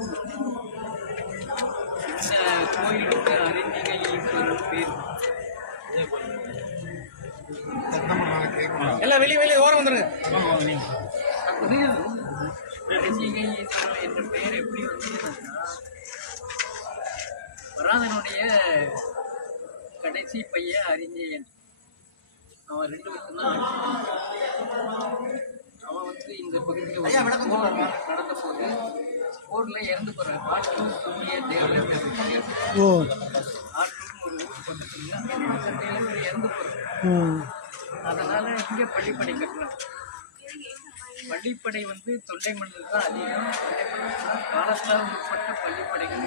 இந்த கோயிலுக்கு பேர் எல்லாம் வெளியே வெளியே ஓரம் வந்துருங்க. ஈஸ்வரன் என்ற பெயர் எப்படி வந்ததுன்னா வராதனுடைய கடைசி பையன் அறிஞயன் அவன் ரெண்டு வருஷம் தான் அவன் வந்து இந்த பகுதியில் நடந்த போது போர்ல இறந்து போறான் ஆற்றூர் தேவன் ஓ. ஆற்றூர்னு ஒரு ஊர் பக்கத்துல இறந்து போறான் ம். அதனால இங்க பள்ளிப்படை கட்டலாம் பள்ளிப்படை வந்து தொண்டை மண்டலம் தான் அதிகம். காலத்தால் உட்பட்ட பள்ளிப்படைகள்.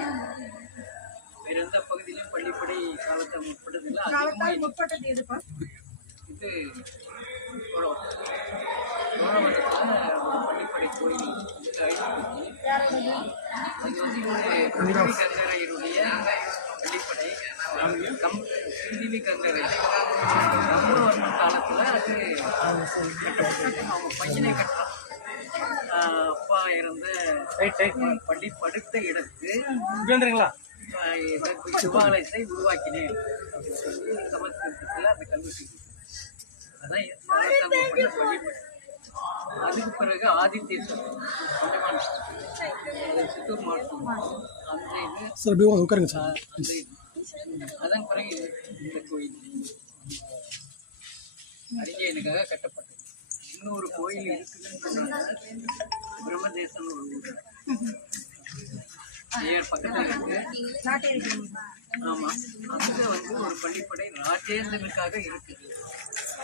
வேற எந்த பகுதியிலும் பள்ளிப்படை காலத்தால் அதிகமாக இருக்கு. முற்பட்டது எதுப்பா? இது சோழவட்டம் சோழவட்டத்தில் ஒரு கோயில் கங்கரையருடைய பள்ளிப்படை கம் கங்கரை கம்பவர்மன் காலத்தில் அது கட்டப்பட்டது அவங்க பையனை கட்டுறான் அப்பா இறந்த பள்ளி படுத்த இடத்து சிவாலயத்தை உருவாக்கினேன். அப்படின்னு சொல்லி சமஸ்கிருதத்தில் அந்த கல்வெட்டு அதான் காலத்தால் பள்ளிப்படை அதுக்கு பிறகு அது சித்தூர் மாவட்டம் அந்த இது சார். உட்காருங்க அதன் பிறகு இந்த கோயில். அரிஞ்சயனுக்காக கட்டப்பட்டது. இன்னொரு கோயில் இருக்குதுன்னு சொன்னாங்க பிரம்மதேசம் ஒரு ஊர். பக்கத்தில் இருக்கு. நாட்டேரி ஆமா. அங்க வந்து ஒரு பள்ளிப்படை ராஜேந்திரனுக்காக இருக்கு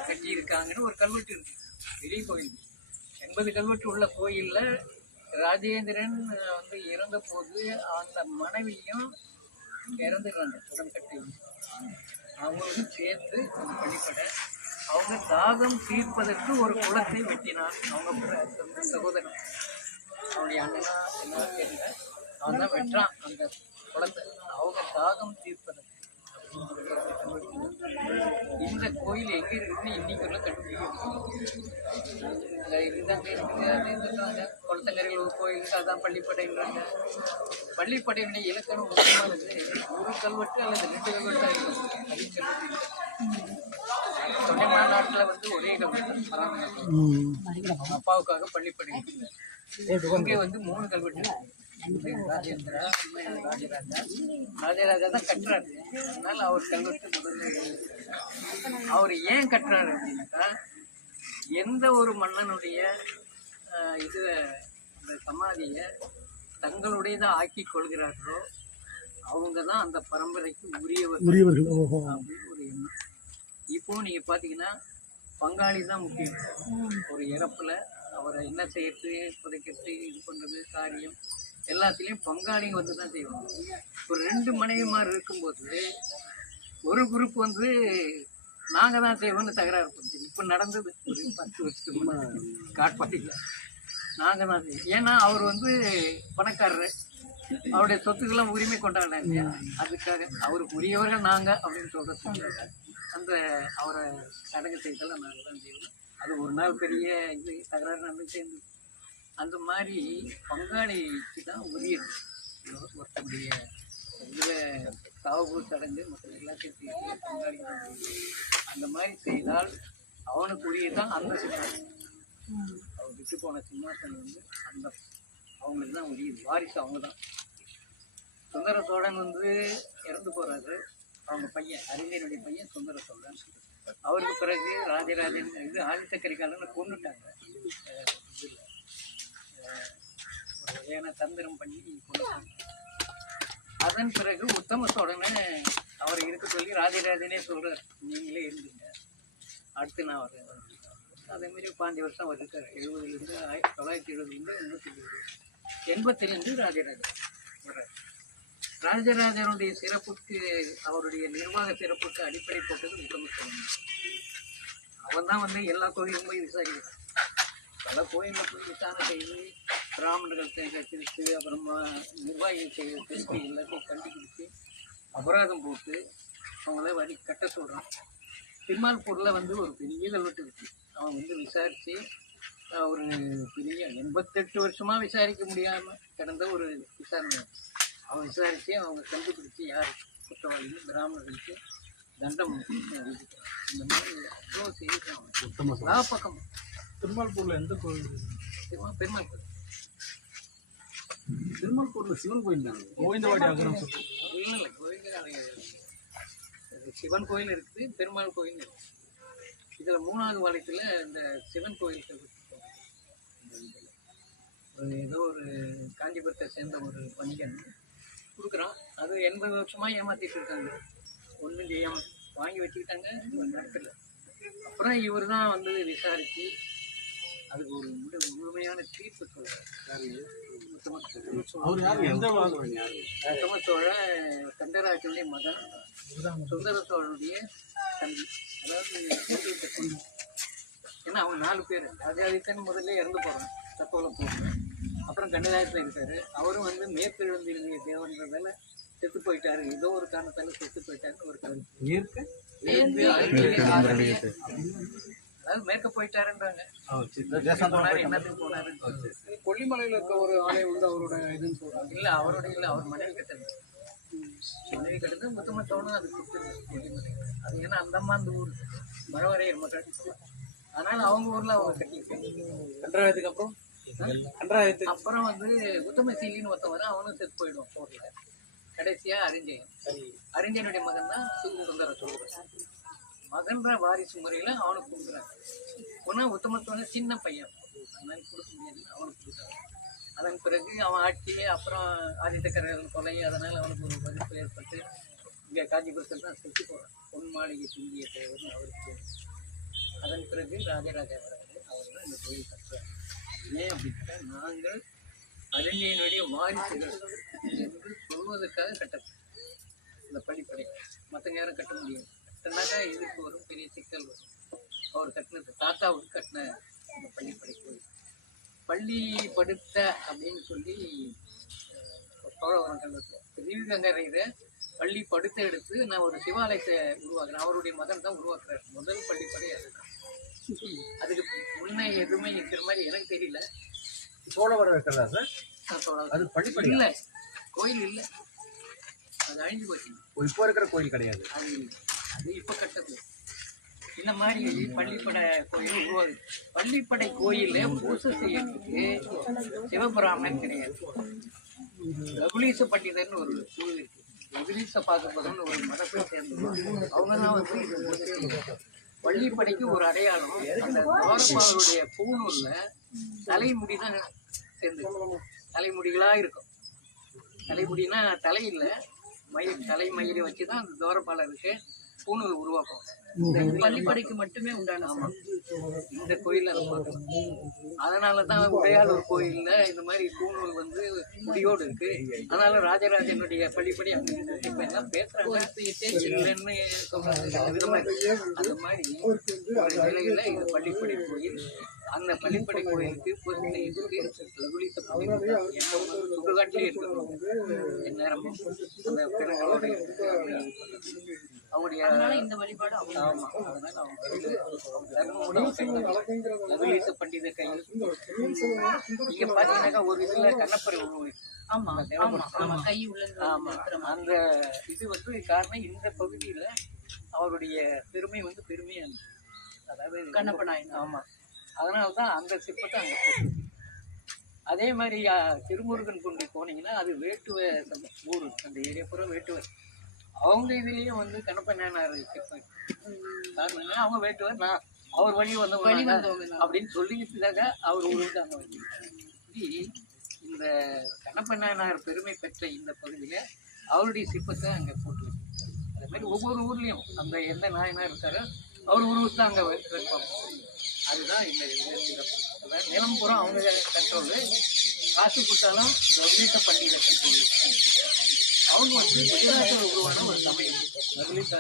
கட்டி இருக்காங்கன்னு ஒரு கல்வெட்டு இருக்கு. பெரிய கோயில் எண்பது கல்வெட்டு உள்ள கோயிலில் ராஜேந்திரன் வந்து இறந்த போது அந்த மனைவியும் இறந்துடுறாங்க உடன் கட்டி அவங்களுக்கும் சேர்த்து அந்த பள்ளிப்படை அவங்க தாகம் தீர்ப்பதற்கு ஒரு குளத்தை வெட்டினான் அவங்க பிற- சகோதரன். அவனுடைய அண்ணனா என்ன தெரியல அவன் தான் வெட்டுறான் அந்த குளத்தை. அவங்க தாகம் தீர்ப்பதற்கு. இந்த கோயில் எங்க இருக்குன்னு இன்னைக்கு உள்ள கண்டுபிடிக்க இருந்தாங்க சொல்றாங்க குளத்தங்கரையில் கோயில் அதான் பள்ளிப்படைன்றாங்க. பள்ளிப்படையினுடைய இலக்கணம் முக்கியமானது ஒரு கல்வெட்டு அல்லது ரெண்டு கல்வெட்டாக இருக்கும். தொண்டை மாநாட்டில் வந்து ஒரே கல்வெட்டு அப்பாவுக்காக பள்ளிப்படை இங்கே வந்து மூணு கல்வெட்டு. ராஜேந்திரா ராஜராஜா ராஜராஜா தான் கட்டுறாரு அதனால அவர் கல்வெட்டு முதல்ல. அவர் ஏன் கட்டுறாரு அப்படின்னாக்கா எந்த ஒரு மன்னனுடைய ஆஹ், இது இந்த சமாதியை தங்களுடையதாக ஆக்கி கொள்கிறார்களோ அவங்க தான் அந்த பரம்பரைக்கு உரியவர் உரியவர்கள். ஓஹோ. அப்படின்னு ஒரு எண்ணம் இப்போ நீங்க பாத்தீங்கன்னா பங்காளி தான் முக்கியம் ஒரு இறப்புல அவரை என்ன செய்யறது புதைக்கிறது இது பண்றது காரியம். எல்லாத்துலேயும் பங்காளிங்க வந்து தான் செய்வாங்க. ஒரு ரெண்டு மனைவிமார் இருக்கும்போது ஒரு குரூப் வந்து நாங்கள் தான் செய்வோம்னு தகராறு பண்ணுது இப்போ நடந்தது ஒரு பத்து வருஷத்துக்கு முன்னாடி. காட்பாட்டியில் நாங்கள் தான் செய்வோம். ஏன்னா அவர் வந்து பணக்காரரு. அவருடைய சொத்துக்கெல்லாம் உரிமை கொண்டாடுறாங்க இல்லையா அதுக்காக அவருக்கு உரியவர்கள் நாங்கள் அப்படின்னு சொல்கிறதுக்காக அந்த அவரை சடங்கு செய்தெல்லாம் நாங்கள் தான் செய்வோம். அது ஒரு நாள் பெரிய இது தகராறு நடந்து சேர்ந்து அந்த மாதிரி பங்காளிக்கு தான் உரியது ஒருத்தருடைய இதில் சாவு சடங்கு மற்ற எல்லாத்தையும் பங்காளி அந்த மாதிரி செய்தால் அவனுக்குரிய தான் அந்த சிம்மாசனம் அவர் விட்டு போன சிம்மாசனம் வந்து அந்த அவங்களுக்கு தான் உரியது வாரிசு அவங்க தான் சுந்தர சோழன் வந்து இறந்து போகிறாரு அவங்க பையன் அறிஞருடைய பையன் சுந்தர சோழன். அவருக்கு பிறகு ராஜராஜன் இது ஆதித்த கரிகாலனை கொண்டுட்டாங்க. அஹ் ஒரு வகையான தந்திரம் பண்ணி கொடுத்தாங்க அதன் பிறகு உத்தம சோழனை அவரை இருக்க சொல்லி ராஜராஜனே சொல்கிறார் நீங்களே இருந்தீங்க. அடுத்து நான் அவர் அதே மாதிரி பாஞ்சு வருஷம் அவர் இருக்கார். எழுபதுலேருந்து ஆயிரத்தி தொள்ளாயிரத்தி எழுபதுலேருந்து எண்பத்தி எண்பத்திலேருந்து ராஜராஜன் வர்றார் ராஜராஜனுடைய சிறப்புக்கு அவருடைய நிர்வாக சிறப்புக்கு அடிப்படை போட்டது உத்தம சோழன் அவன் தான் வந்து எல்லா கோயிலும் போய் விசாரிக்கிறான். பல கோயிலில் போய் விசாரணை செய்து பிராமணர்கள் கட்டிருச்சு அப்புறமா நிர்வாகிகள் செய்த திருப்பி எல்லாத்தையும் கண்டுபிடிச்சு அபராதம் போட்டு அவங்கள வரி கட்ட சொல்கிறான் திருமால்பூரில் வந்து ஒரு பெரிய கல்வெட்டு இருக்கு. அவன் வந்து விசாரித்து ஒரு பெரிய எண்பத்தெட்டு வருஷமா விசாரிக்க முடியாம கிடந்த ஒரு விசாரணை. அவங்க விசாரிச்சு அவங்க கண்டுபிடிச்சு யார்? குற்றவாளிகள் பிராமணர்களுக்கு தண்டம் விதிக்கிறாங்க. இந்த மாதிரி அவ்வளோ செய்திருக்காங்க எல்லா பக்கமும் திருமால்பூர்ல எந்த கோயில் பெருமா- பெருமாள் கோயில். திருமால்பூர்ல சிவன் கோயில் தானே? கோவிந்தவாடி அகரம் இல்லை இல்லை. அது சிவன் கோயில் இருக்குது பெருமாள் கோயில் இருக்கு. இதில் மூணாவது வழக்கில் இந்த சிவன். ஒரு ஏதோ ஒரு காஞ்சிபுரத்தை சேர்ந்த ஒரு வணிகன் கொடுக்குறான். அது எண்பது வருஷமாக ஏமாத்திட்டு இருக்காங்க. ஒன்றும் செய்யாம. வாங்கி வச்சுக்கிட்டாங்க நடக்கல. அப்புறம் இவர் தான் வந்து விசாரித்து அதுக்கு ஒரு முழு முழுமையான தீர்ப்பு சொல்கிறார் அவர் யாரு? எந்த வா- உத்தம சோழ கண்டராஜனுடைய மகன் சுந்தர சோழனுடைய தம்பி. அதாவது. ஏன்னா அவங்க நாலு பேர். ராஜாதித்தன் முதல்ல இறந்து போகிறான் தக்கோல போடுறேன் அப்புறம் கண்டராஜத்தில் இருக்காரு. அவரும் வந்து மேற்கெழுந்திருந்த தேவன்றதால செத்து போயிட்டாரு. ஏதோ ஒரு காரணத்தால செத்து போயிட்டாருன்னு ஒரு அருகிலே அதாவது மேற்க போயிட்டாருன்றாங்க. போனாரு என்னத்துக்கு போனாரு? கொல்லிமலையில இருக்க ஒரு ஆலயம் வந்து அவரோட இதுன்னு சொல்றாங்க. இல்ல அவரோட இல்ல அவர் மனைவி கட்டது மனைவி கட்டது மொத்தமா தோணும் அது கொடுத்துருது அது ஏன்னா அந்த அம்மா அந்த ஊர். மழவரையர் மக்கள். அதனால அவங்க ஊர்ல அவங்க கட்டியிருக்காங்க. ரெண்டாயிரத்துக்கு அப்புறம்? ரெண்டாயிரத்து அப்புறம் வந்து உத்தம சீலின்னு ஒருத்தவன் அவனும் செத்து போயிடுவான் போர்ல. கடைசியா அறிஞ்சயன் அறிஞ்சயனுடைய மகன் தான் சுந்தர சோழன் மகன்ற வாரிசு முறையில் அவனுக்கு கொடுக்குறாங்க ஒன்னா உத்தமத்தோட சின்ன பையன். அதனால் கொடுக்க முடியாது அவனுக்கு கொடுக்குறாங்க அதன் பிறகு அவன் ஆட்சியே அப்புறம் ஆதித்தக்கரர்கள் கொலை அதனால் அவனுக்கு ஒரு மதிப்பு ஏற்பட்டு இங்கே காஞ்சிபுரத்தில் தான் செத்து போகிறான் பொன் மாளிகை துங்கிய தேவர்னு அவருக்கு. அதன் பிறகு ராஜராஜ அவர்கள் அவர் தான் இந்த கோயில் கட்டுறாரு ஏன் அப்படின்னா நாங்கள் அறிஞனுடைய வாரிசுகள் என்று சொல்வதற்காக கட்டப்பட்டது. இந்த படிப்படை மற்றவங்க யாரும் கட்ட முடியாது. கட்டினாக்கா இதுக்கு வரும் பெரிய சிக்கல் வரும். அவர் கட்டினது தாத்தாவுக்கு கட்டின இந்த பள்ளிப்படை கோயில் பள்ளி படுத்த அப்படின்னு சொல்லி சோழவரம் கண்டத்தில் திருவிகங்கரையில பள்ளி படுத்த எடுத்து நான் ஒரு சிவாலயத்தை உருவாக்குறேன். அவருடைய மகன் தான் உருவாக்குறாரு. முதல் பள்ளிப்படை அதுதான் அதுக்கு முன்ன எதுவுமே இருக்கிற மாதிரி எனக்கு தெரியல. சோழவரம் இருக்கிறதா சார். அது பள்ளிப்படி இல்ல. கோயில் இல்ல. அது அழிஞ்சு போச்சு. இப்போ இருக்கிற கோயில் கிடையாது. அது அது இப்ப கட்டது. இந்த மாதிரி பள்ளிப்படை கோயில் உருவாகுது. பள்ளிப்படை கோயில பூசை செய்யறதுக்கு சிவபுராமன் கிடையாது. ரகுலீச பண்டிதர்னு ஒரு குழு இருக்கு. ரகுலீச பாகபதம்னு ஒரு மதத்தை சேர்ந்தவங்க. அவங்க தான் வந்து இது பூசை பள்ளிப்படைக்கு ஒரு அடையாளம் அந்த துவாரபாலருடைய பூணூர்ல தலைமுடி தான் சேர்ந்து தலைமுடிகளா இருக்கும். தலைமுடினா தலை இல்ல மயில் தலை வச்சு தான் அந்த துவாரபாலருக்கு பூணூல் உருவாக்கும் இந்த பள்ளிப்படைக்கு மட்டுமே உண்டான இந்த கோயில்ல அதை பார்க்கலாம் அதனால தான் உடையாளூர் கோயில்ல இந்த மாதிரி பூணூல் வந்து முடியோடு இருக்கு. அதனால ராஜராஜனுடைய பள்ளிப்படை அங்க. இப்ப என்ன பேசுறாங்க. இல்லைன்னு சொல்றாங்க விதமா இருக்கு. அந்த மாதிரி ஒரு நிலையில இது பள்ளிப்படை கோயில் அந்த பள்ளிப்படை கோயிலுக்கு பூஜை செய்யறதுக்கு லகுலித்த சுடுகாட்டிலே இருக்கணும் நேரமும் அந்த பிறகளோட அவங்களுடைய அதனால இந்த வழிபாடு அவங்க ஆமா அதனால அவங்க லகுலீச பண்டித கையில் இங்க பாத்தீங்கன்னாக்கா ஒரு இதுல கண்ணப்பரை உருவம் ஆமா அந்த இது வந்து காரணம் இந்த பகுதியில அவருடைய பெருமை வந்து பெருமையா அதாவது கண்ணப்ப நாயனார். ஆமா அதனால தான் அந்த சிற்பத்தை அங்க போட்டு அதே மாதிரி திருமுருகன் குண்டி போனீங்கன்னா அது வேட்டுவ ஊர் அந்த ஏரியா பூரா வேட்டுவர் அவங்க இதுலயும் வந்து கண்ணப்ப நாயனார் சிற்பம்? அவங்க வேட்டுவர் நான். அவர் வழி வழி வந்தவங்க அப்படின்னு சொல்லிக்கிட்டுதாங்க அவர் ஊருக்கு அங்க வந்து இப்படி இந்த கண்ணப்ப நாயனார் பெருமை பெற்ற இந்த பகுதியில அவருடைய சிற்பத்தை அங்க போட்டு. அதே மாதிரி ஒவ்வொரு ஊர்லயும் அந்த எந்த நாயனார் இருக்காரோ அவர் உருவத்தை அங்க வை- வைப்பாங்க அதுதான் அதாவது நிலம் பூரா அவங்க கண்ட்ரோல். காசு கொடுத்தாலும் கவனித்த பண்டிகை கண்ட்ரோல். அவங்க வந்து குஜராத்தில் உருவான ஒரு சமயம். நகுலித்த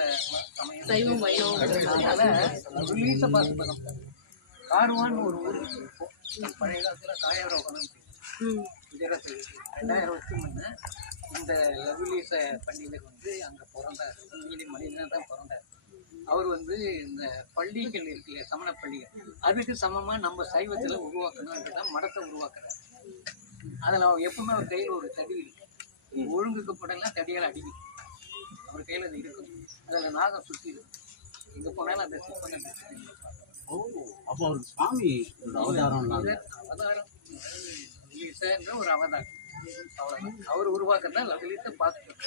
சமயம். வைணவம். அதனால நகுலீச பாசுபதம் கார்வான் ஒரு ஊர் இருக்கும் பழைய காலத்துல காயாரோகணம் ம். குஜராத்தில். ரெண்டாயிரம் வருஷம் முன்ன இந்த லகுலீச பண்டிகை வந்து அங்க பிறந்தார். உண்மையிலே மனிதனாக தான் பிறந்தார். அவர் வந்து இந்த பள்ளிகள் இருக்கு இல்லையா சமண பள்ளிகள். அதுக்கு சமமா நம்ம சைவத்துல உருவாக்கணும்ன்றதான் மடத்தை உருவாக்குறாரு. அதுல அவர் எப்பவுமே அவர் கையில ஒரு தடி இருக்கு. ஒழுங்குக்கு போடலாம் தடியால் அடிக்கும். அவர் கையில அது இருக்கும். அதில் நாகம் சுத்தி இருக்கும். எங்க போனாலும் அந்த சிற்பங்கள். ஓ அப்போ சுவாமி அவதாரம் அவதாரம். லலிதன்ற ஒரு அவதாரம். அவ்வளவுதான். அவர் உருவாக்குறதா லலித பாஸ்கர்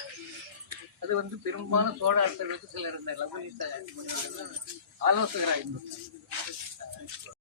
அது வந்து பெரும்பாலும் சோழ அரசர்களுக்கு சிலர் இந்த லலித ஆலோசகராக இருந்தார்